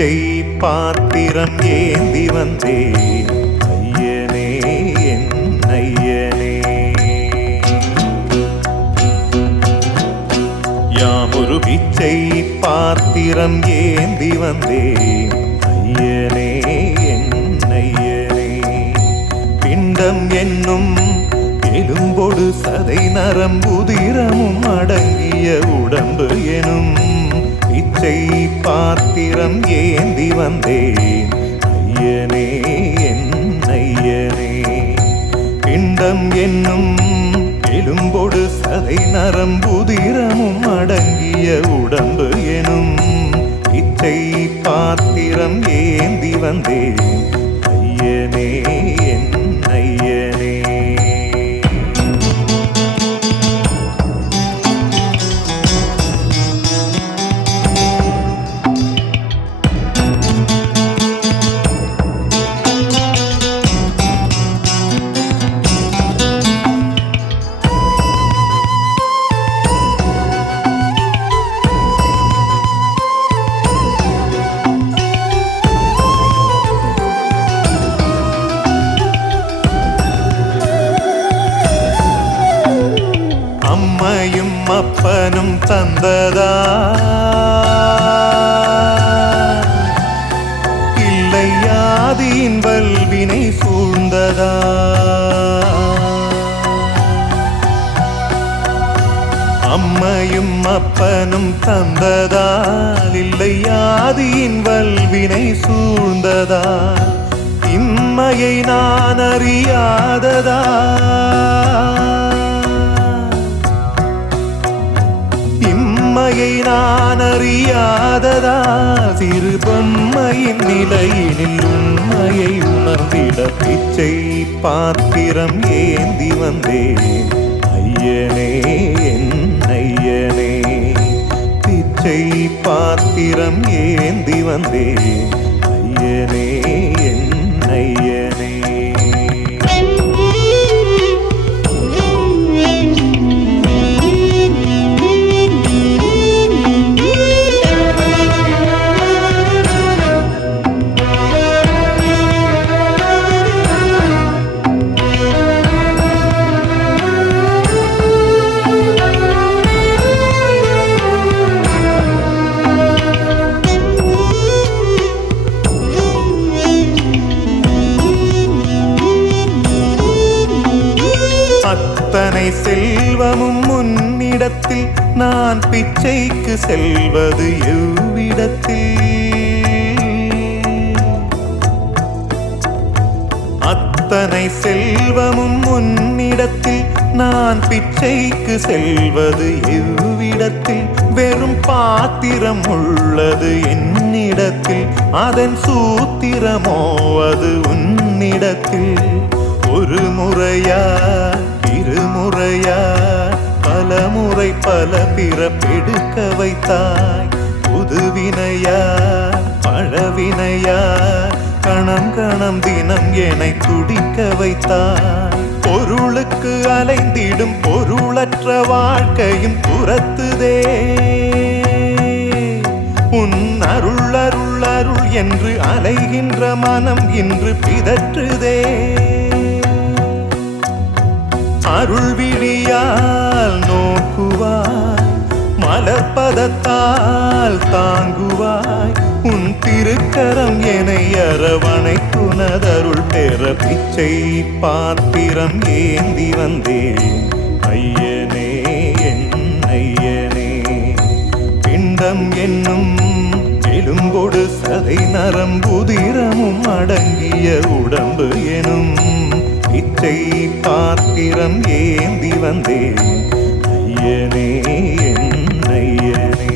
பிச்சை பாத்திரம் ஏந்தி வந்தேன் ஐயனே என் ஐயனே. யாமொரு பிச்சை பாத்திரம் ஏந்தி வந்தேன் ஐயனே என் ஐயனே. பிண்டம் என்னும் எலும்பொடு சதை நரம்புதிரமும் அடங்கிய உடம்பு எனும் பிச்சை பாத்திரம் ஏந்தி வந்தேன் ஐயனே என் ஐயனே. பிண்டம் என்னும் எலும்பொடு சதை நரம்புதிரமும் அடங்கிய உடம்பு எனும் பிச்சை பாத்திரம் ஏந்தி வந்தேன் ஐயனே என் ஐயனே. அம்மையும் அப்பனும் தந்ததா இல்லை ஆதியின் வல்வினை சூழ்ந்ததா. அம்மையும் அப்பனும் தந்ததால் இல்லை ஆதியின் வல்வினை சூழ்ந்ததா. இம்மையை நான் அறியாததா இம்மையை நான் அறியாததா. சிறு பொம்மையின் நிலையினில் உண்மையை உணர்ந்திட பிச்சை பாத்திரம் ஏந்தி வந்தேன் ஐயனே என் ஐயனே. பிச்சை பாத்திரம் ஏந்தி வந்தேன் ஐயனே என் ஐயனே. அத்தனை செல்வமும் முன்னிடத்தில் நான் பிச்சைக்கு செல்வது எவ்விடத்தில். அத்தனை செல்வமும் முன்னிடத்தில் நான் பிச்சைக்கு செல்வது எவ்விடத்தில். வெறும் பாத்திரம் உள்ளது என்னிடத்தில், அதன் சூத்திரமோ அது உன்னிடத்தில். ஒரு முறையா இருமுறையா பலமுறை பல பிறப்பெடுக்க வைத்தாய். புதுவினையா பழவினையா கணம் கணம் தினம் என்னை துடிக்க வைத்தாய். பொருளுக்கு அலைந்திடும் பொருளற்ற வாழ்க்கையும் துரத்துதே. உன் அருள் அருள் அருள் என்று அலைகின்ற மனம் இன்று பிதற்றுதே. அருள் விழியால் நோக்குவாய், மலர்பதத்தால் தாங்குவாய். உன் திருக்கரம் என்னை அரவணைத்துனதருள் பெற பிச்சை பாத்திரம் ஏந்தி வந்தேன் ஐயனே என் ஐயனே. பிண்டம் என்னும் எலும்பொடு சதை நரம்புதிரமும் அடங்கிய உடம்பு எனும் பிச்சை பாத்திரம் ஏந்தி வந்தேன் ஐயனே என் ஐயனே.